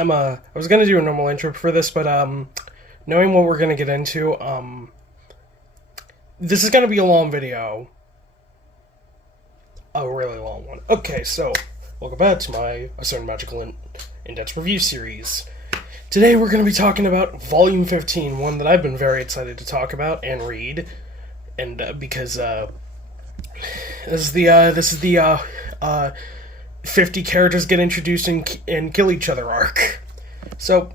I was gonna do a normal intro for this, but knowing what we're gonna get into, this is gonna be a long video. A really long one. Okay, so welcome back to my A Certain Magical In-Depth Review series. Today we're gonna be talking about Volume 15, one that I've been very excited to talk about and read, and because this is the 50 characters get introduced and kill each other arc. So,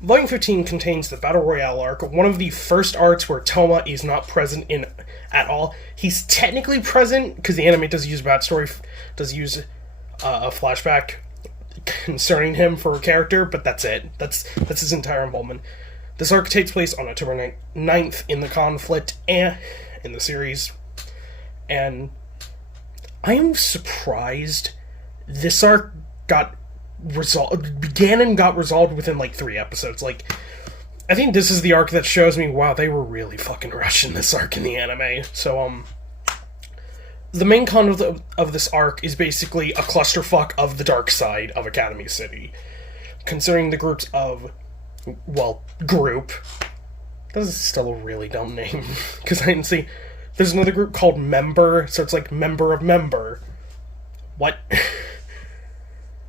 Volume 15 contains the Battle Royale arc, one of the first arcs where Toma is not present in at all. He's technically present, because the anime does use backstory, does use a flashback concerning him for a character, but that's it. That's his entire involvement. This arc takes place on October 9th in the conflict and in the series, and I am surprised this arc began and got resolved within like 3 episodes. Like, I think this is the arc that shows me, wow, they were really fucking rushing this arc in the anime. So, the main con of this arc is basically a clusterfuck of the dark side of Academy City. Considering the groups of, group. This is still a really dumb name, because I didn't see. There's another group called Member, so it's like member of member. What?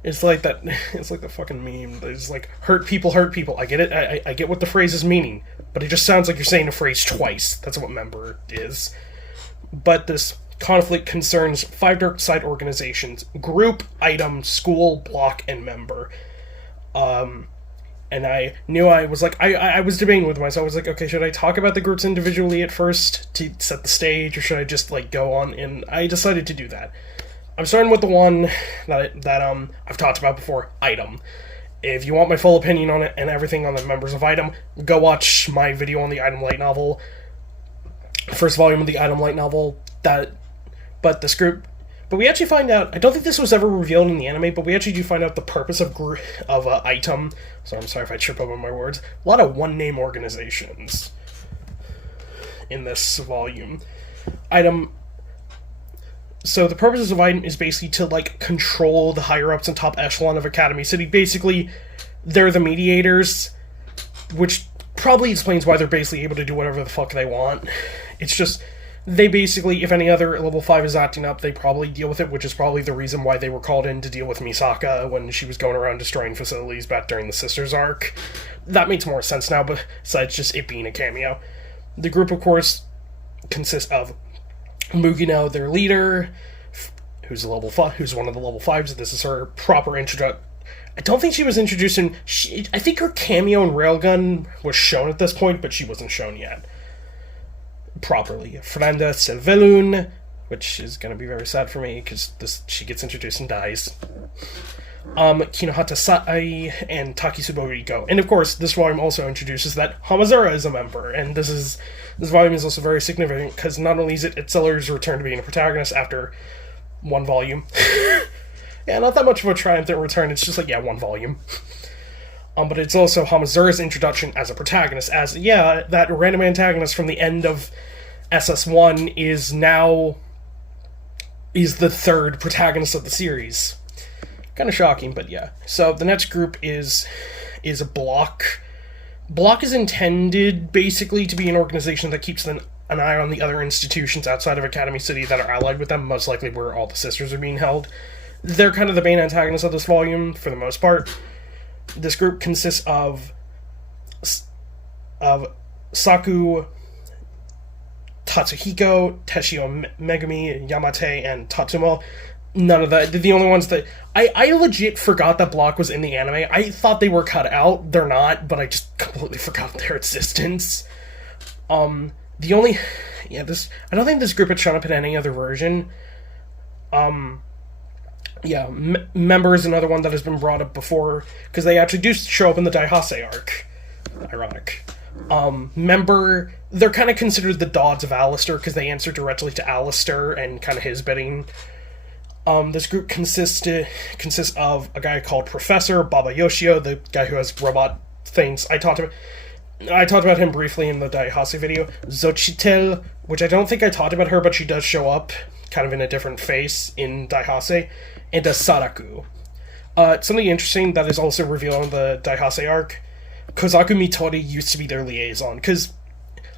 It's like that. It's like the fucking meme. It's like hurt people. I get it. I get what the phrase is meaning, but it just sounds like you're saying a phrase twice. That's what member is. But this conflict concerns 5 dark side organizations: group, item, school, block, and member. And I knew I was like, I was debating with myself. I was like, okay, should I talk about the groups individually at first to set the stage, or should I just like go on? And I decided to do that. I'm starting with the one that I've talked about before, Item. If you want my full opinion on it and everything on the members of Item, go watch my video on the Item light novel. First volume of the Item light novel. But we actually find out, I don't think this was ever revealed in the anime, but we actually do find out the purpose of Item. So I'm sorry if I trip over my words. A lot of one-name organizations in this volume. So the purpose of Item is basically to, like, control the higher-ups and top echelon of Academy City. Basically, they're the mediators, which probably explains why they're basically able to do whatever the fuck they want. It's just, they basically, if any other level 5 is acting up, they probably deal with it, which is probably the reason why they were called in to deal with Misaka when she was going around destroying facilities back during the Sisters arc. That makes more sense now, besides just it being a cameo. The group, of course, consists of Mugino, their leader, who's one of the level 5s. This is her proper introduction. I don't think she was introduced in... I think her cameo in Railgun was shown at this point, but she wasn't shown yet properly. Fernanda Cervelun, which is going to be very sad for me, because she gets introduced and dies. Kinohata Sai, and Takisubo Riko. And of course, this volume also introduces that Hamazura is a member, and this volume is also very significant, because not only is it Itzeller's return to being a protagonist after 1 volume. Yeah, not that much of a triumphant return, it's just like, yeah, 1 volume. But it's also Hamazura's introduction as a protagonist, as, yeah, that random antagonist from the end of SS1 is the 3rd protagonist of the series. Kind of shocking, but yeah. So the next group is a Block. Block is intended basically to be an organization that keeps an eye on the other institutions outside of Academy City that are allied with them, most likely where all the sisters are being held. They're kind of the main antagonists of this volume, for the most part. This group consists of Saku, Tatsuhiko, Teshio Megumi, Yamate, and Tatsumo. None of that. The only ones that... I legit forgot that Block was in the anime. I thought they were cut out. They're not, but I just completely forgot their existence. The only... Yeah, I don't think this group had shown up in any other version. Yeah, Member is another one that has been brought up before, because they actually do show up in the Daihase arc. Ironic. Member, they're kind of considered the Dodds of Alistair, because they answer directly to Alistair and kind of his bidding. This group consists of a guy called Professor Baba Yoshio, the guy who has robot things. I talked about him briefly in the Daihase video. Xochitl, which I don't think I talked about her, but she does show up, kind of in a different face in Daihase. And Saraku. Something interesting that is also revealed in the Daihase arc, Kozaku Mitori used to be their liaison, because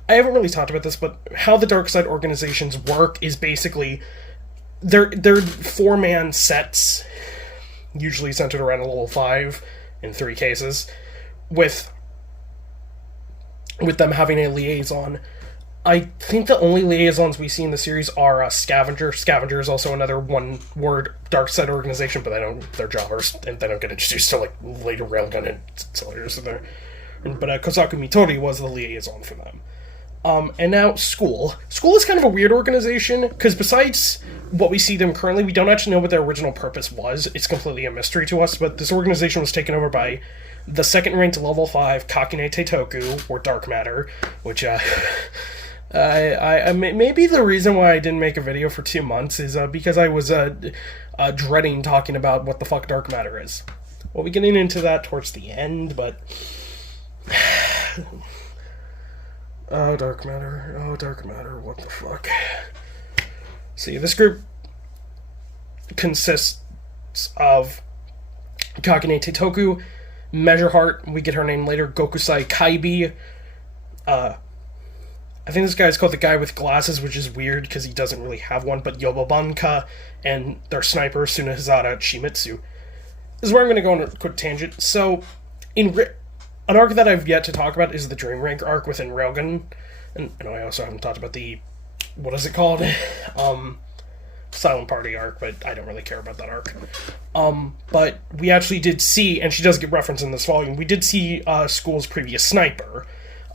I haven't really talked about this, but how the Dark Side organizations work is basically they're 4-man sets, usually centered around a level 5 in 3 cases, with them having a liaison. I think the only liaisons we see in the series are Scavenger. Scavenger is also another one-word Dark Side organization, but they're jobbers, and they don't get introduced to like later Railgun and Accelerators in there. But Kozaku Mitori was the liaison for them. And now School. School is kind of a weird organization, because besides what we see them currently, we don't actually know what their original purpose was. It's completely a mystery to us, but this organization was taken over by the second-ranked level 5 Kakine Teitoku, or Dark Matter, which, maybe the reason why I didn't make a video for 2 months is because I was dreading talking about what the fuck Dark Matter is. We'll be getting into that towards the end, but... Oh, Dark Matter, what the fuck. See, this group consists of Kakine Teitoku, Measure Heart, we get her name later, Gokusai Kaibi. I think this guy is called the guy with glasses, which is weird because he doesn't really have one, but Yobobanka and their sniper, Sunehazada Shimitsu. This is where I'm going to go on a quick tangent. So, an arc that I've yet to talk about is the Dream Rank arc within Railgun. And I also haven't talked about the, what is it called? Silent Party arc, but I don't really care about that arc. But we actually did see, and she does get referenced in this volume, we did see School's previous sniper,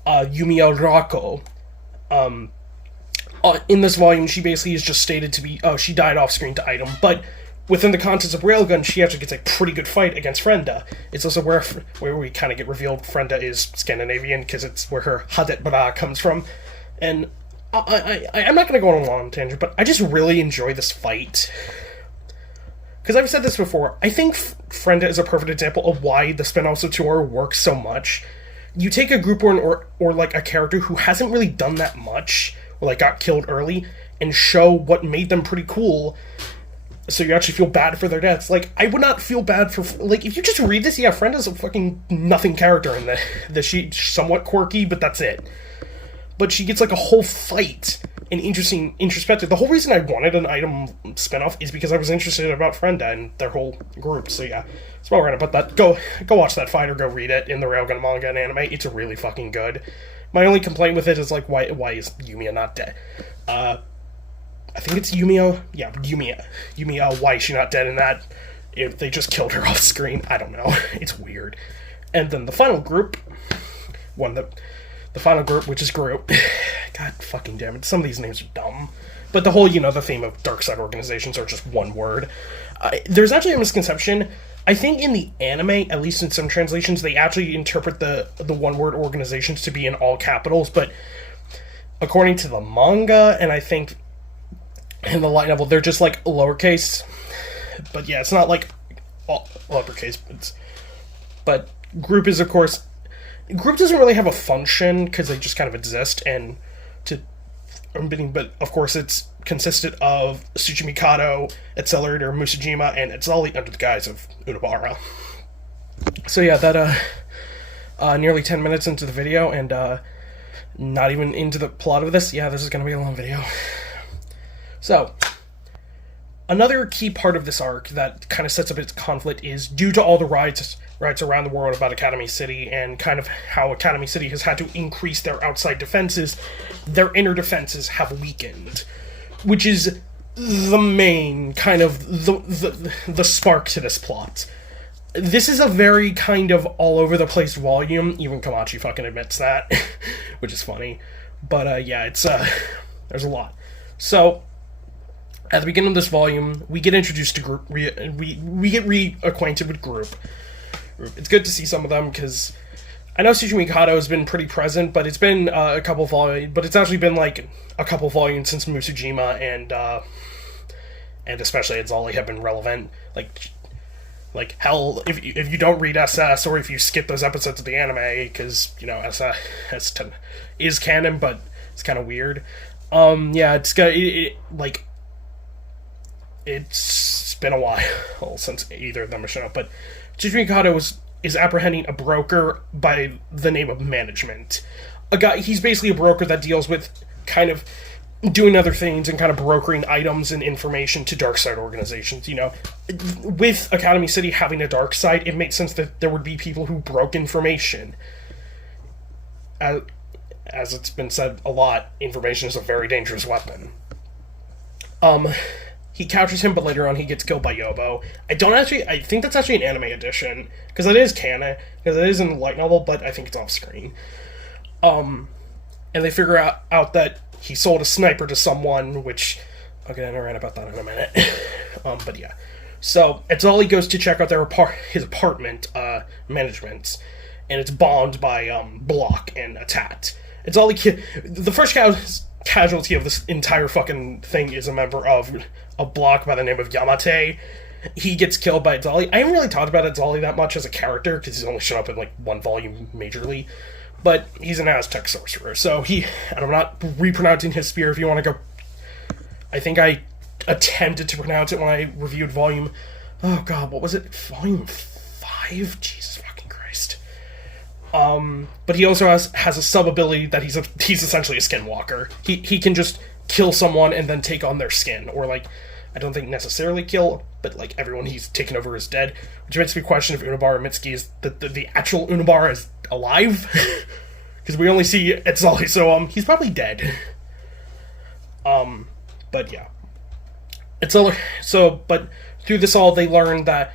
Yumiya Rako. In this volume, she basically is just stated to be, she died off screen to item, but within the context of Railgun, she actually gets a pretty good fight against Frenda. It's also where we kind of get revealed Frenda is Scandinavian, because it's where her Hadet Bra comes from. And I'm not going to go on a long tangent, but I just really enjoy this fight. Because I've said this before, I think Frenda is a perfect example of why the spin-offs of Tour works so much. You take a group or like a character who hasn't really done that much, or like got killed early, and show what made them pretty cool, so you actually feel bad for their deaths. Like, I would not feel bad for... Like, if you just read this, yeah, Frenda's a fucking nothing character in she's somewhat quirky, but that's it. But she gets, like, a whole fight and interesting introspective. The whole reason I wanted an item spinoff is because I was interested about Frenda and their whole group. So, yeah. So, we're gonna put that... Go watch that fight or go read it in the Railgun manga and anime. It's really fucking good. My only complaint with it is, like, why is Yumiya not dead? I think it's Yumiya. Yeah, Yumiya, why is she not dead in that? If they just killed her off screen, I don't know. It's weird. And then the final group, the final group, which is Group. God fucking damn it, some of these names are dumb. But the whole, the theme of Dark Side organizations are just one word. There's actually a misconception. I think in the anime, at least in some translations, they actually interpret the one-word organizations to be in all capitals, but according to the manga, and I think in the light novel, they're just like lowercase. But yeah, it's not like all uppercase. But Group is, of course... Group doesn't really have a function, because they just kind of exist, but of course it's consisted of Tsuchimikado, Accelerator, Musajima, and Etzali under the guise of Unabara. So yeah, that, nearly 10 minutes into the video, and, not even into the plot of this. Yeah, this is gonna be a long video. So, another key part of this arc that kind of sets up its conflict is due to all the riots around the world about Academy City and kind of how Academy City has had to increase their outside defenses, their inner defenses have weakened, which is the main kind of the spark to this plot. This is a very kind of all over the place volume. Even Komachi fucking admits that, which is funny. But yeah, it's there's a lot. So at the beginning of this volume, we get introduced to Group. We get reacquainted with Group. It's good to see some of them, because I know Tsuchimikado has been pretty present, but it's been a couple volumes. But it's actually been like a couple volumes since Musujima and especially Etzali have been relevant. Like hell, if you don't read SS or if you skip those episodes of the anime, because SS is canon, but it's kind of weird. Yeah, it's got like. it's been a while since either of them have shown up, but Chijin Kato is apprehending a broker by the name of Management. A guy, he's basically a broker that deals with kind of doing other things and kind of brokering items and information to dark side organizations. With Academy City having a dark side, it makes sense that there would be people who broke information. As it's been said a lot, information is a very dangerous weapon. He captures him, but later on he gets killed by Yobo. I think that's actually an anime edition, because it is canon, because it is in the light novel, but I think it's off screen. And they figure out that he sold a sniper to someone, which I'll get into rant about that in a minute. But yeah. So, Edzali goes to check out his apartment, Management, and it's bombed by, Block and Atat. The first casualty of this entire fucking thing is a member of a Block by the name of Yamate. He gets killed by Edzali. I haven't really talked about Edzali that much as a character, because he's only shown up in, one volume majorly. But he's an Aztec sorcerer, so and I'm not repronouncing his spear if you want to go. I think I attempted to pronounce it when I reviewed volume. Oh god, what was it? Volume 5? Jesus fucking Christ. But he also has a sub ability that he's essentially a skinwalker. He can just kill someone and then take on their skin, or I don't think necessarily kill, but everyone he's taken over is dead, which makes me question if Unabara Mitsuki is the actual Unabara is alive, because we only see Edzali, so he's probably dead. But yeah, but through this all they learn that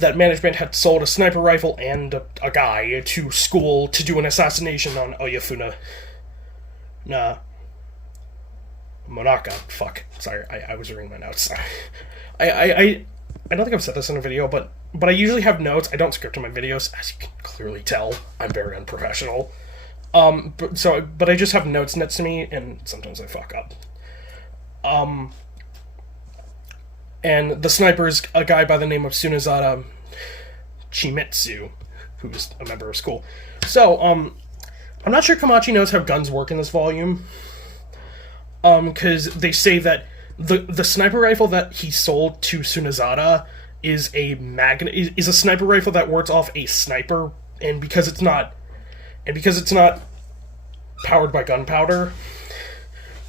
Management had sold a sniper rifle and a guy to school to do an assassination on Oyafuna. Monaka. Fuck. Sorry, I was reading my notes. I don't think I've said this in a video, but I usually have notes. I don't script in my videos, as you can clearly tell. I'm very unprofessional. But I just have notes next to me, and sometimes I fuck up. And the sniper is a guy by the name of Sunazada Chimitsu, who's a member of school. So, I'm not sure Kamachi knows how guns work in this volume. Because they say that the sniper rifle that he sold to Sunazada is a sniper rifle that works off a sniper, and because it's not powered by gunpowder,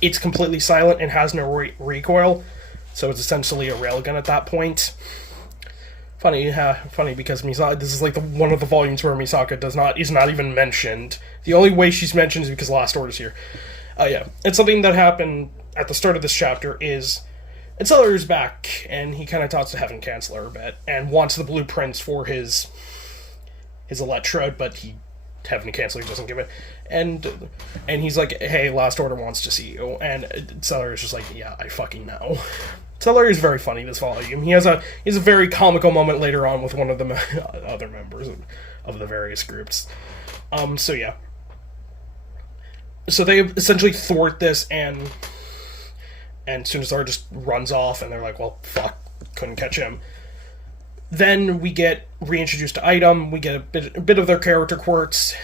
it's completely silent and has no recoil, so it's essentially a railgun at that point. Funny because Misaka, this is one of the volumes where Misaka is not even mentioned. The only way she's mentioned is because Last Order's here. Yeah, and something that happened at the start of this chapter is Accelerator's back, and he kind of talks to Heaven Chancellor a bit, and wants the blueprints for his electrode, but Heaven Chancellor doesn't give it, and he's like, hey, Last Order wants to see you, and Accelerator's just like, yeah, I fucking know. Accelerator is very funny this volume. He has a very comical moment later on with one of the other members of the various groups. So yeah. So they essentially thwart this, and Sunazara just runs off, and they're like, well, fuck, couldn't catch him. Then we get reintroduced to Item, we get a bit of their character quirks,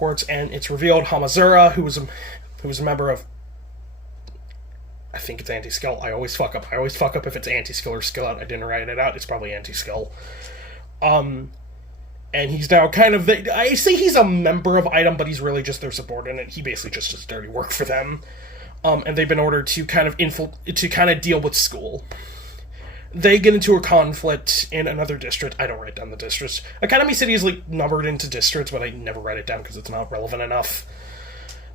and it's revealed Hamazura, who was a member of, I think it's Anti-Skill. I always fuck up if it's Anti-Skill or Skill Out. I didn't write it out. It's probably Anti-Skill. And he's now kind of I say he's a member of Item, but he's really just their subordinate. He basically just does dirty work for them. And they've been ordered to kind of deal with school. They get into a conflict in another district. I don't write down the districts. Academy City is numbered into districts, but I never write it down because it's not relevant enough.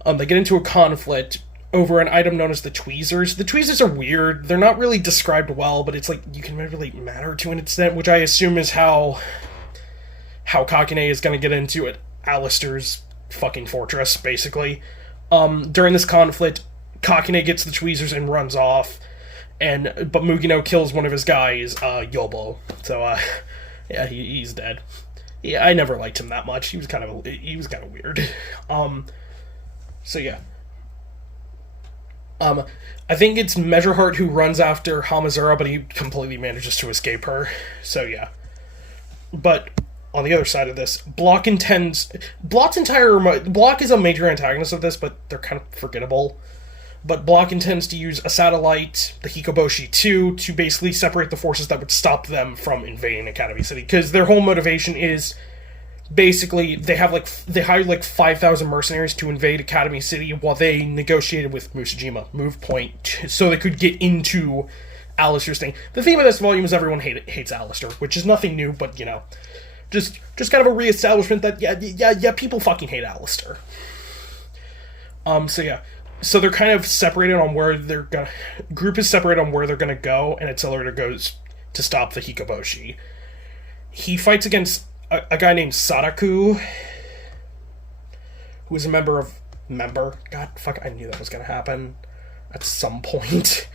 They get into a conflict over an item known as the Tweezers. The Tweezers are weird. They're not really described well, but it's you can manipulate matter to an extent, which I assume is how Kakine is going to get into it. Alistair's fucking fortress, basically. During this conflict, Kakine gets the Tweezers and runs off, but Mugino kills one of his guys, Yobo. So, yeah, he's dead. Yeah, I never liked him that much. He was kind of weird. So yeah. I think it's Measureheart who runs after Hamazura, but he completely manages to escape her. So yeah. But on the other side of this, Block is a major antagonist of this, but they're kind of forgettable. But Block intends to use a satellite, the Hikoboshi 2, to basically separate the forces that would stop them from invading Academy City. Because their whole motivation is basically they hired like 5,000 mercenaries to invade Academy City while they negotiated with Musajima, Move Point, so they could get into Alistair's thing. The theme of this volume is everyone hates Alistair, which is nothing new, but just kind of a reestablishment that yeah, people fucking hate Alistair. So they're kind of separated on where group is separated on where they're gonna go, and Accelerator goes to stop the Hikoboshi. He fights against a guy named Sadaku, who is a member. God, fuck, I knew that was gonna happen at some point.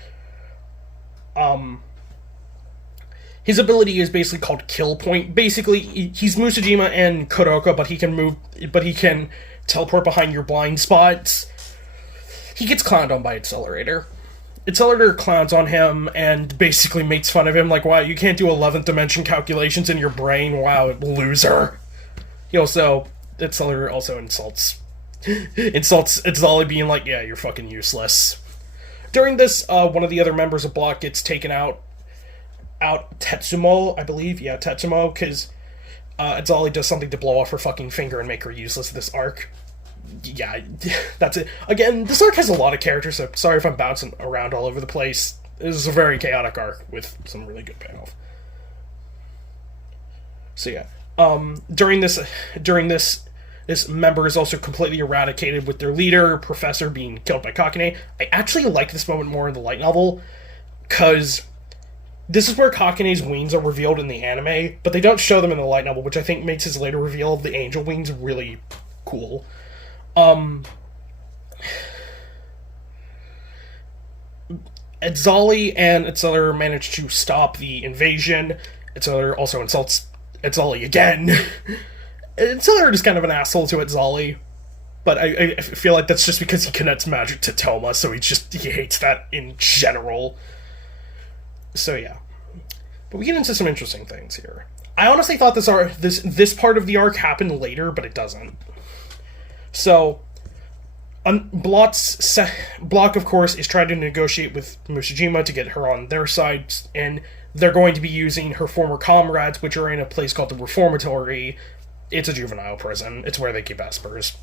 His ability is basically called Kill Point. Basically, he's Musajima and Kuroka, but he can teleport behind your blind spots. He gets clowned on by Accelerator. Accelerator clowns on him and basically makes fun of him, like, wow, you can't do 11th dimension calculations in your brain, wow, loser. Accelerator also insults Itzali, being like, yeah, you're fucking useless. During this, one of the other members of Block gets taken out Tetsumo, I believe, yeah, Tetsumo, because Itzali does something to blow off her fucking finger and make her useless this arc. Yeah, that's it. Again, this arc has a lot of characters, so sorry if I'm bouncing around all over the place. This is a very chaotic arc with some really good payoff. So yeah, during this, this member is also completely eradicated with their leader, Professor, being killed by Kakine. I actually like this moment more in the light novel, because this is where Kakine's wings are revealed in the anime, but they don't show them in the light novel, which I think makes his later reveal of the angel wings really cool. Itzali and Accelerator manage to stop the invasion. Accelerator also insults Itzali again. Accelerator is kind of an asshole to Itzali, but I feel like that's just because he connects magic to Toma, so he hates that in general. So yeah. But we get into some interesting things here. I honestly thought this part of the arc happened later, but it doesn't. So, Block, of course, is trying to negotiate with Musajima to get her on their side, and they're going to be using her former comrades, which are in a place called the Reformatory. It's a juvenile prison. It's where they keep Espers.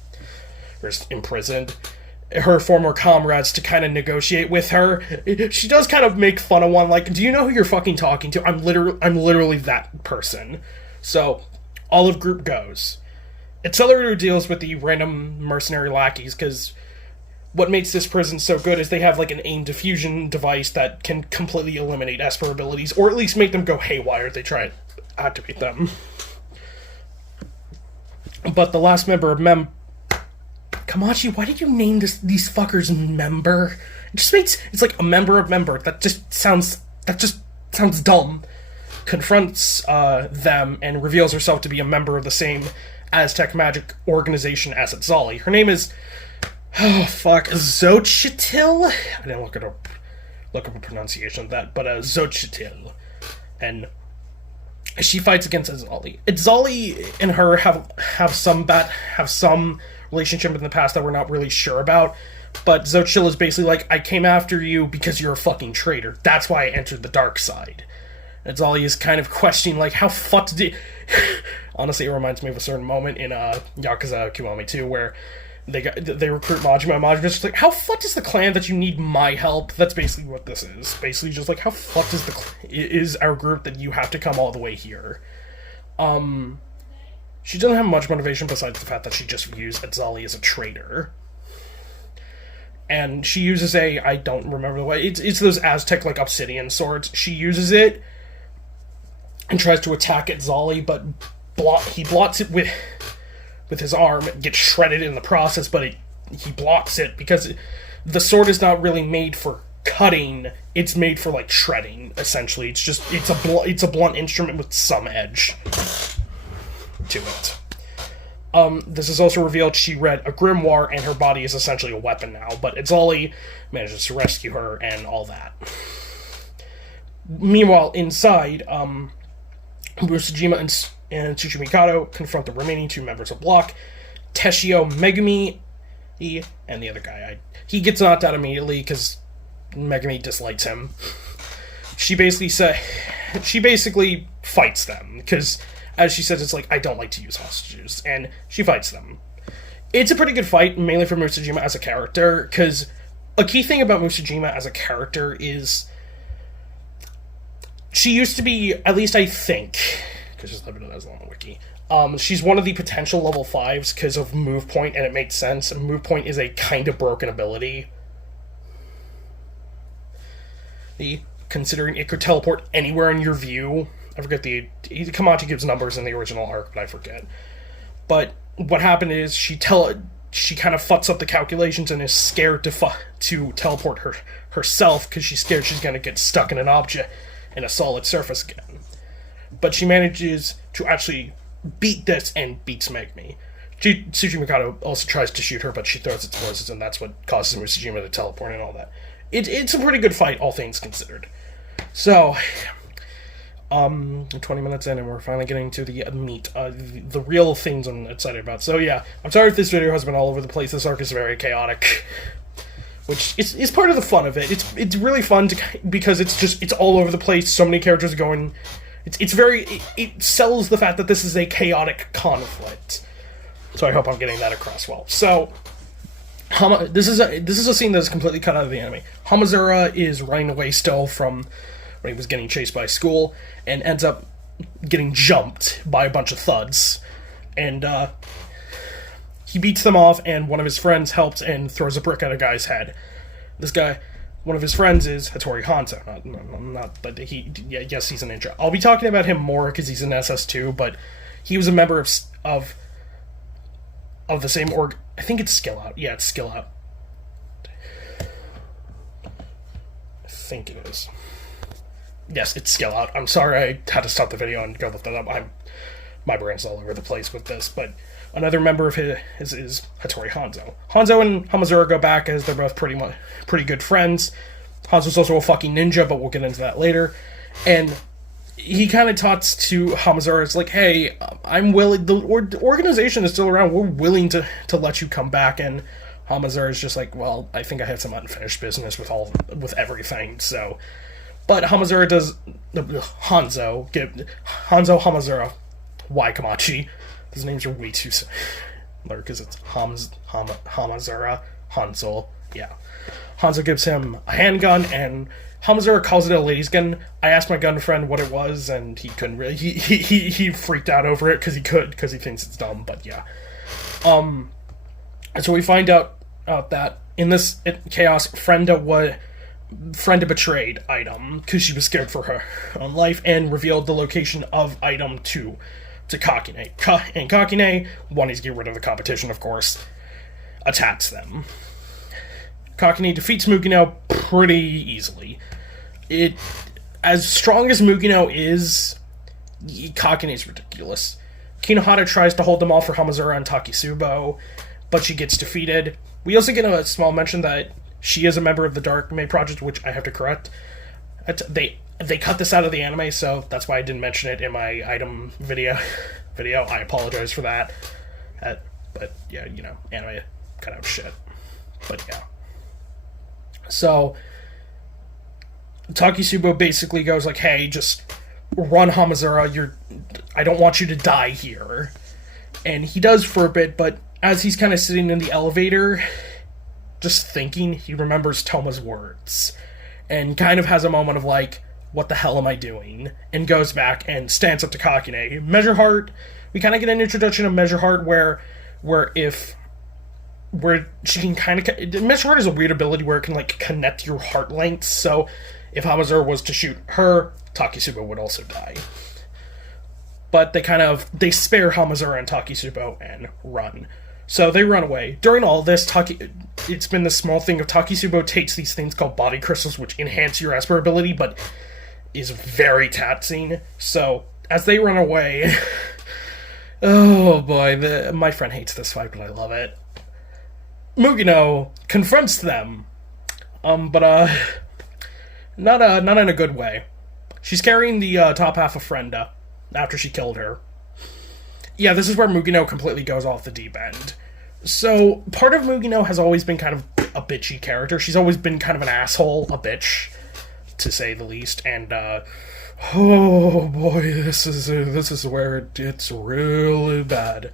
They're imprisoned. Her former comrades to kind of negotiate with her. She does kind of make fun of one, like, do you know who you're fucking talking to? I'm literally that person. So, Olive Group goes. Accelerator deals with the random mercenary lackeys, because what makes this prison so good is they have like an aim diffusion device that can completely eliminate Esper abilities, or at least make them go haywire if they try to activate them. But the last member of Kamachi, why did you name these fuckers member? It just makes, it's like a member of member. That just sounds dumb. Confronts them and reveals herself to be a member of the same Aztec magic organization as Itzali. Her name is, Xochitl? I didn't look up a pronunciation of that, but Xochitl. And she fights against Itzali. Itzali and her have some relationship in the past that we're not really sure about, but Xochitl is basically like, I came after you because you're a fucking traitor. That's why I entered the dark side. Itzali is kind of questioning, like, how fucked did... Honestly, it reminds me of a certain moment in Yakuza Kiwami 2 where they recruit Majima. Majima's just like, how fucked is the clan that you need my help? That's basically what this is. Basically just like, how fucked is our group that you have to come all the way here? She doesn't have much motivation besides the fact that she just views Itzali as a traitor. And she uses I don't remember the way, it's those Aztec, like, obsidian swords. She uses it and tries to attack Itzali, but he blocks it with his arm. It gets shredded in the process, but he blocks it because the sword is not really made for cutting. It's made for, like, shredding, essentially. It's a blunt instrument with some edge to it. This is also revealed she read a grimoire and her body is essentially a weapon now, but Itzali manages to rescue her and all that. Meanwhile, inside, Musajima and Tsuchimikado confront the remaining two members of Block. Teshio Megumi And the other guy, he gets knocked out immediately because Megumi dislikes him. She basically fights them because, as she says, it's like, I don't like to use hostages, and she fights them. It's a pretty good fight, mainly for Musajima as a character, because a key thing about Musajima as a character is she used to be, at least I think, because she's living as on the wiki, she's one of the potential level 5s because of move point, and it makes sense. Move point is a kind of broken ability. Considering it could teleport anywhere in your view. I forget Kamachi gives numbers in the original arc, but I forget. But what happened is she kind of fucks up the calculations and is scared to teleport herself because she's scared she's going to get stuck in an object in a solid surface again. But she manages to actually beat this and beats Megumi. Tsuji Mikado also tries to shoot her, but she throws its forces, and that's what causes Musajima to teleport and all that. It's a pretty good fight, all things considered. So, 20 minutes in, and we're finally getting to the meat, the real things I'm excited about. So yeah, I'm sorry if this video has been all over the place. This arc is very chaotic, which is part of the fun of it. It's really fun because it's all over the place. So many characters are going. It sells the fact that this is a chaotic conflict. So I hope I'm getting that across well. So, this is a scene that is completely cut out of the anime. Hamazura is running away still from when he was getting chased by school, and ends up getting jumped by a bunch of thuds. And he beats them off, and one of his friends helps and throws a brick at a guy's head. This guy, one of his friends, is Hattori Hanzo. Yes, he's a ninja. I'll be talking about him more because he's in SS2, but he was a member of the same org. I think it's Skill Out. Yeah, it's Skill Out. I think it is. Yes, it's Skill Out. I'm sorry I had to stop the video and go look that up. My brain's all over the place with this, but another member of his is Hattori Hanzo. Hanzo and Hamazura go back as they're both pretty good friends. Hanzo's also a fucking ninja, but we'll get into that later. And he kind of talks to Hamazura. It's like, hey, I'm willing. The organization is still around. We're willing to let you come back. And Hamazura is just like, well, I think I have some unfinished business with everything. So, but Hamazura does Hanzo Hamazura. Why Kamachi? His names are way too similar because it's Hamazura Hanzo. Yeah, Hanzo gives him a handgun and Hamazura calls it a ladies' gun. I asked my gun friend what it was, and he couldn't really. He freaked out over it because he thinks it's dumb. But yeah, and so we find out that in this chaos, Frenda betrayed Item because she was scared for her own life and revealed the location of Item to Kakine. And Kakine, wanting to get rid of the competition, of course, attacks them. Kakine defeats Mukino pretty easily. As strong as Mukino is, Kakine's ridiculous. Kinohara tries to hold them off for Hamazura and Takisubo, but she gets defeated. We also get a small mention that she is a member of the Dark May Project, which I have to correct. They cut this out of the anime, so that's why I didn't mention it in my item video. I apologize for that. But yeah, anime kind of shit. But yeah. So Takisubo basically goes like, hey, just run, Hamazura, I don't want you to die here. And he does for a bit, but as he's kind of sitting in the elevator, just thinking, he remembers Toma's words. And kind of has a moment of like, what the hell am I doing? And goes back and stands up to Kakine. Measure Heart, we kind of get an introduction of Measure Heart where she can kind of... Measure Heart is a weird ability where it can like connect your heart lengths, so if Hamazura was to shoot her, Takisubo would also die. But they spare Hamazura and Takisubo and run. So they run away. During all this, it's been this small thing of Takisubo takes these things called body crystals, which enhance your Esper ability, but is very taxing. So, as they run away... oh boy, my friend hates this fight, but I love it. Mukino confronts them. But not in a good way. She's carrying the top half of Frenda after she killed her. Yeah, this is where Mukino completely goes off the deep end. So, part of Mugino has always been kind of a bitchy character. She's always been kind of an asshole, a bitch, to say the least. And, oh boy, this is where it gets really bad.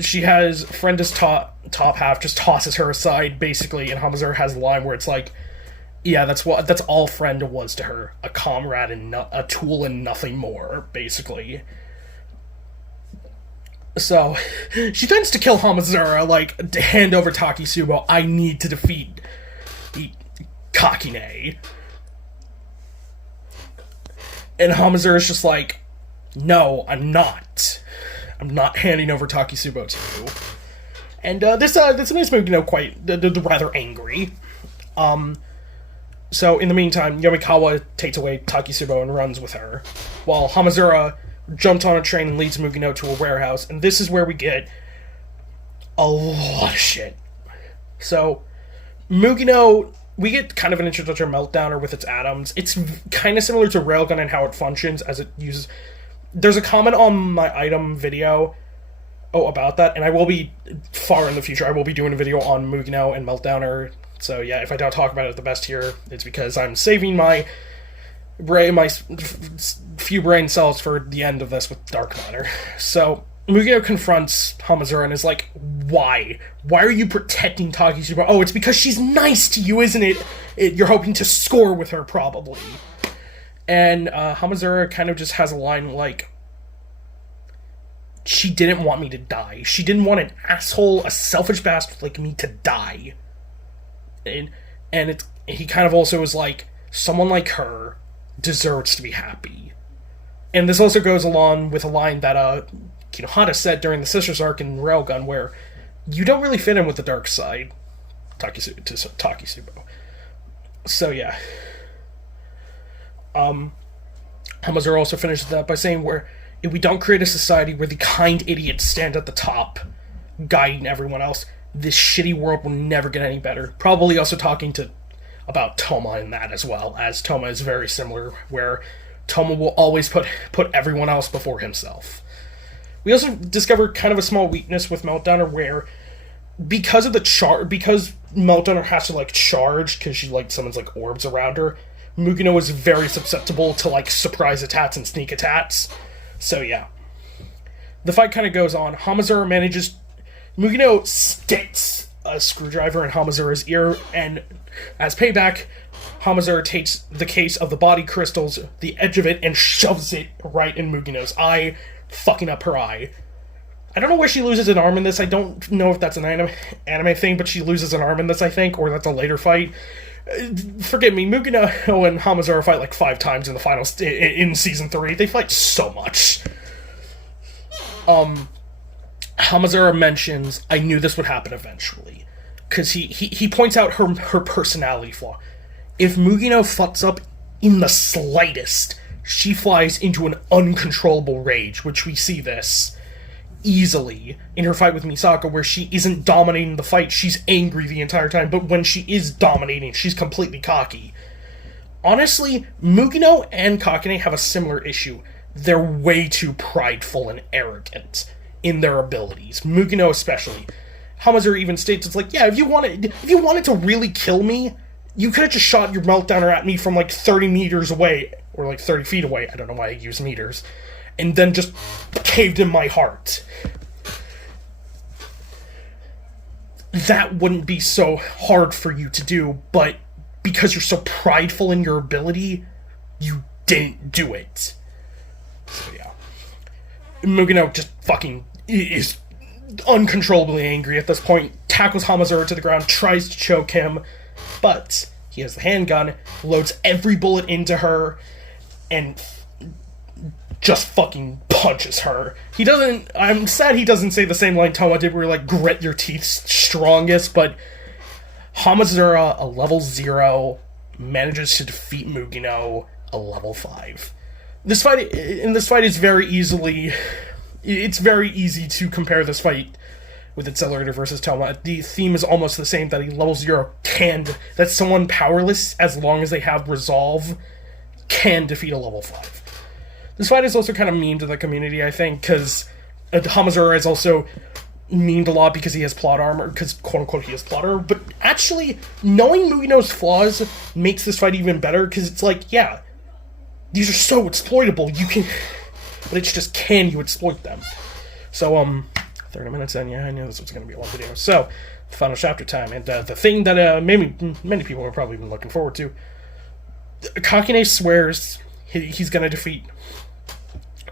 She has Frienda's top half just tosses her aside, basically, and Hamazura has a line where it's like, yeah, that's all Frienda was to her. A comrade and a tool and nothing more, basically. So, she tends to kill Hamazura, like, to hand over Takisubo. I need to defeat Kakine. And Hamazura's just like, no, I'm not. I'm not handing over Takisubo to you. And this makes me, quite rather angry. So in the meantime, Yomikawa takes away Takisubo and runs with her, while Hamazura jumped on a train and leads Mugino to a warehouse, and this is where we get a lot of shit. So, Mugino, we get kind of an introductory meltdowner with its atoms. It's kind of similar to Railgun and how it functions, as it uses... There's a comment on my item video about that, and I will be, far in the future, I will be doing a video on Mugino and Meltdowner. So yeah, if I don't talk about it the best here, it's because I'm saving my few brain cells for the end of this with Dark Matter. So, Mugino confronts Hamazura and is like, why? Why are you protecting Takisubo? Oh, it's because she's nice to you, isn't it? You're hoping to score with her, probably. And Hamazura kind of just has a line like, she didn't want me to die. She didn't want an asshole, a selfish bastard like me to die. And he kind of also is like, someone like her deserves to be happy. And this also goes along with a line that Kinohara said during the Sisters arc in Railgun, where you don't really fit in with the dark side, Takisubo. So yeah. Hamazura also finishes that by saying, where if we don't create a society where the kind idiots stand at the top, guiding everyone else, this shitty world will never get any better. Probably also talking about Toma in that as well, as Toma is very similar, where Toma will always put everyone else before himself. We also discover kind of a small weakness with Meltdowner, where because Meltdowner has to charge because she summons orbs around her, Mugino is very susceptible to surprise attacks and sneak attacks. So yeah. The fight kind of goes on. Mugino sticks a screwdriver in Hamazura's ear, and as payback, Hamazura takes the case of the body crystals, the edge of it, and shoves it right in Mugino's eye, fucking up her eye. I don't know where she loses an arm in this. I don't know if that's an anime thing, but she loses an arm in this, I think, or that's a later fight. Forgive me, Mugino and Hamazura fight 5 times in the finals in Season 3. They fight so much. Hamazura mentions, I knew this would happen eventually. Because he points out her personality flaw. If Mugino fucks up in the slightest, she flies into an uncontrollable rage, which we see this easily in her fight with Misaka, where she isn't dominating the fight, she's angry the entire time, but when she is dominating, she's completely cocky. Honestly, Mugino and Kakine have a similar issue. They're way too prideful and arrogant in their abilities. Mugino especially. Hamazura even states, it's yeah, if you wanted to really kill me, you could have just shot your Meltdowner at me from 30 meters away, or 30 feet away, I don't know why I use meters, and then just caved in my heart. That wouldn't be so hard for you to do, but because you're so prideful in your ability, you didn't do it. So yeah. Mugino just fucking is uncontrollably angry at this point, tackles Hamazura to the ground, tries to choke him, but he has the handgun, loads every bullet into her, and just fucking punches her. I'm sad he doesn't say the same line Toma did, where grit your teeth strongest, but Hamazura, a level 0, manages to defeat Mugino, a level 5. This fight is very easy to compare this fight with Accelerator versus Toma. The theme is almost the same, that a level 0 that someone powerless, as long as they have resolve, can defeat a level 5. This fight is also kind of mean to the community, I think, because Hamazura is also memed a lot because he has plot armor, because quote-unquote he has plot armor, but actually, knowing Mugino's flaws makes this fight even better, because it's like, yeah, these are so exploitable, you can... But it's just, can you exploit them? So, 30 minutes in, yeah, I knew this was going to be a long video. So, final chapter time, and the thing that many people have probably been looking forward to, Kakine swears he's going to defeat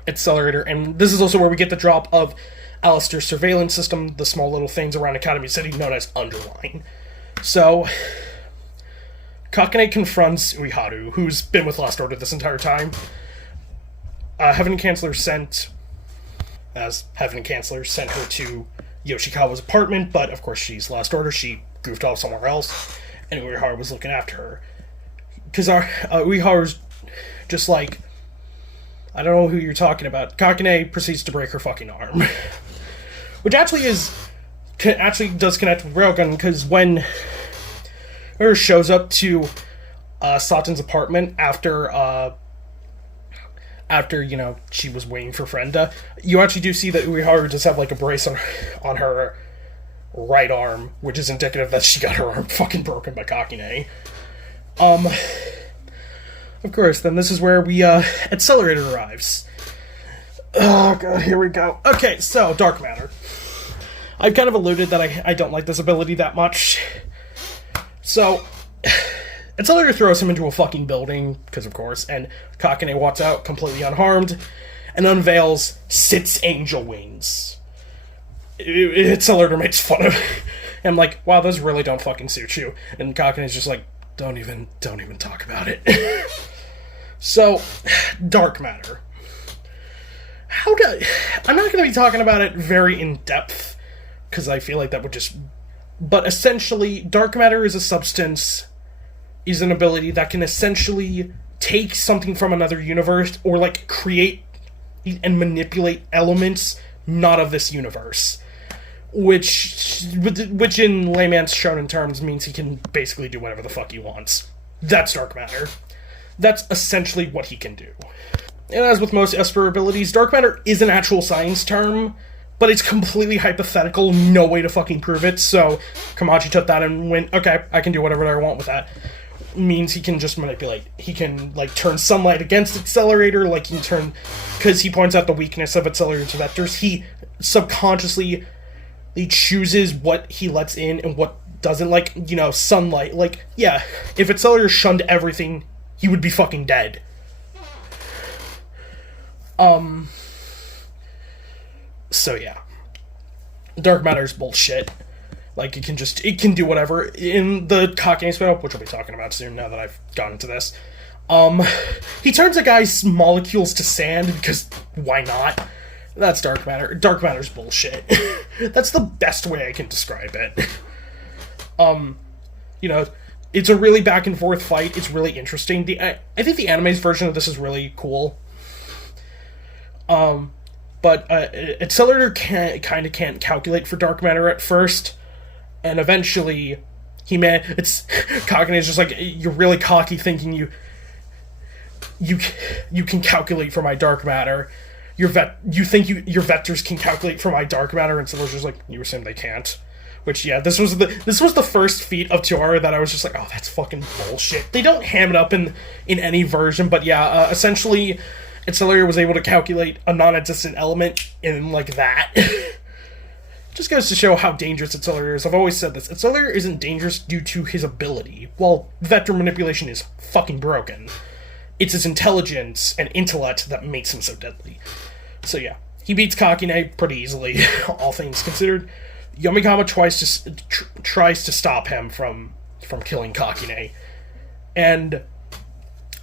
Accelerator, and this is also where we get the drop of Alistair's surveillance system, the small little things around Academy City known as Underline. So, Kakine confronts Uiharu, who's been with Last Order this entire time. Heaven Chancellor sent her to Yoshikawa's apartment, but of course she's Last Order, she goofed off somewhere else, and Uiharu was looking after her. Because Uiharu's just like, I don't know who you're talking about. Kakine proceeds to break her fucking arm. Which actually does connect with Railgun, because when her shows up to Satan's apartment after, you know, she was waiting for Frenda, you actually do see that Uiharu does have, like, a brace on her right arm, which is indicative that she got her arm fucking broken by Kakine. Of course, then this is where Accelerator arrives. Oh god, here we go. Okay, so, Dark Matter. I've kind of alluded that I don't like this ability that much. So, Accelerator throws him into a fucking building, because of course, and Kakine walks out completely unharmed, and unveils 6 angel wings. Accelerator makes fun of him, like, wow, those really don't fucking suit you. And Kakine's just like, don't even talk about it. So, Dark Matter. I'm not going to be talking about it very in-depth, because I feel like that would just... But essentially, Dark Matter is a substance, is an ability that can essentially take something from another universe, or, like, create and manipulate elements not of this universe. Which in layman's shonen terms means he can basically do whatever the fuck he wants. That's Dark Matter. That's essentially what he can do. And as with most Esper abilities, Dark Matter is an actual science term, but it's completely hypothetical, no way to fucking prove it, so Kamachi took that and went, okay, I can do whatever I want with that. Means he can just manipulate. He can, like, turn sunlight against Accelerator, like, he can turn... Because he points out the weakness of Accelerator's vectors, he subconsciously... He chooses what he lets in and what doesn't, like, you know, sunlight. Like, yeah, if Accelerator shunned everything, he would be fucking dead. So yeah. Dark Matter's bullshit. Like, it can do whatever. In the Kakine spin-off, which we'll be talking about soon now that I've gone into this, he turns a guy's molecules to sand, because why not? That's Dark Matter. Dark Matter's bullshit. That's the best way I can describe it. You know, it's a really back and forth fight. It's really interesting. I think the anime's version of this is really cool. But Accelerator can't calculate for Dark Matter at first, and eventually Kakine is just like, you're really cocky thinking you can calculate for my Dark Matter. You think your vectors can calculate for my Dark Matter, and Accelerator's just like, you were saying they can't. Which, yeah, this was the first feat of Tiara that I was just like, oh, that's fucking bullshit. They don't ham it up in any version, but yeah, essentially, Accelerator was able to calculate a non-existent element in, like, that. Just goes to show how dangerous Accelerator is. I've always said this. Accelerator isn't dangerous due to his ability. While vector manipulation is fucking broken, it's his intelligence and intellect that makes him so deadly. So yeah, he beats Kakine pretty easily, all things considered. Yomikawa tries to stop him from killing Kakine, and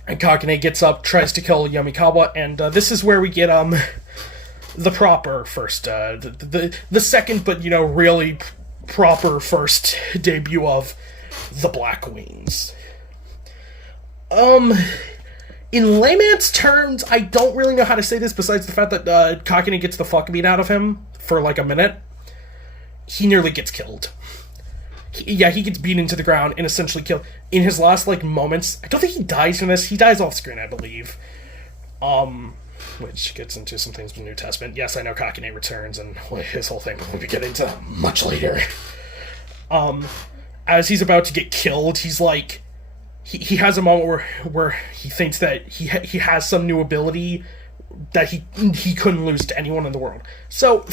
Kakine gets up, tries to kill Yomikawa, and this is where we get the proper first, the second, but, you know, really proper first debut of the Black Wings. In layman's terms, I don't really know how to say this besides the fact that Kakine gets the fuck beat out of him for like a minute. He nearly gets killed. He gets beaten into the ground and essentially killed. In his last, like, moments, I don't think he dies from this. He dies off screen, I believe. which gets into some things with the New Testament. Yes, I know Kakine returns and his whole thing, but we'll be getting into that much later. As he's about to get killed, he's like, he has a moment where he thinks that he has some new ability that he couldn't lose to anyone in the world. So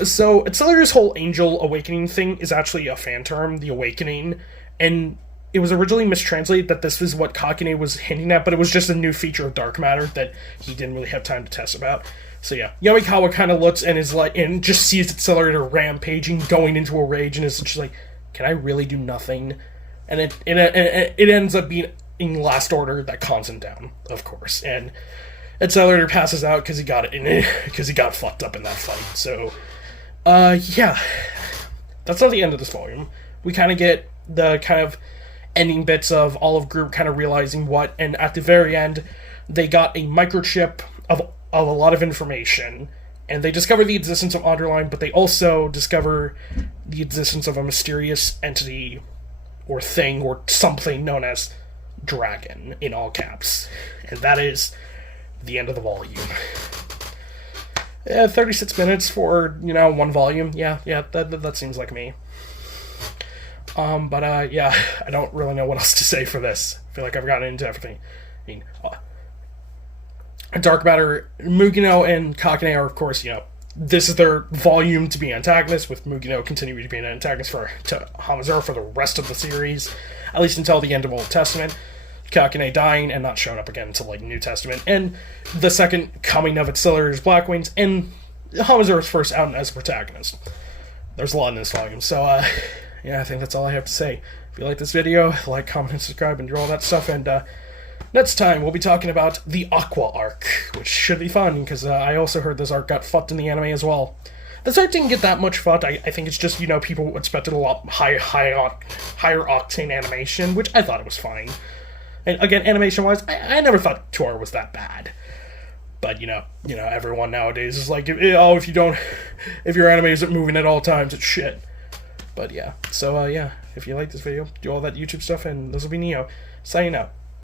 Accelerator's whole Angel Awakening thing is actually a fan term, the Awakening, and it was originally mistranslated that this was what Kakine was hinting at, but it was just a new feature of dark matter that he didn't really have time to test about. So yeah, Yamikawa kind of looks and is like, and just sees Accelerator rampaging, going into a rage, and is just like, can I really do nothing? And it ends up being in Last Order that calms him down, of course. And Accelerator passes out because he got fucked up in that fight. So, yeah, that's not the end of this volume. We kind of get the kind of ending bits of Olive Group kind of realizing what, and at the very end, they got a microchip of a lot of information, and they discover the existence of Underline, but they also discover the existence of a mysterious entity or thing or something known as Dragon, in all caps. And that is the end of the volume. 36 minutes for, one volume. Yeah, that seems like me. Yeah, I don't really know what else to say for this. I feel like I've gotten into everything. I mean, Dark Matter, Mugino and Kakine are, of course, this is their volume to be antagonists, with Mugino continuing to be an antagonist to Hamazura for the rest of the series, at least until the end of Old Testament. Kakine dying and not showing up again until, New Testament, and the second coming of Accelerator's Black Wings, and Hamazura's first out as a protagonist. There's a lot in this volume, so, yeah, I think that's all I have to say. If you like this video, like, comment, and subscribe, and do all that stuff, and, next time, we'll be talking about the Aqua arc, which should be fun, because I also heard this arc got fucked in the anime as well. This arc didn't get that much fucked. I think it's just, people expected a lot higher octane animation, which I thought it was fine. And again, animation-wise, I never thought Tora was that bad. But, everyone nowadays is like, if your anime isn't moving at all times, it's shit. But yeah, so, yeah, if you like this video, do all that YouTube stuff, and this will be Neo, signing out.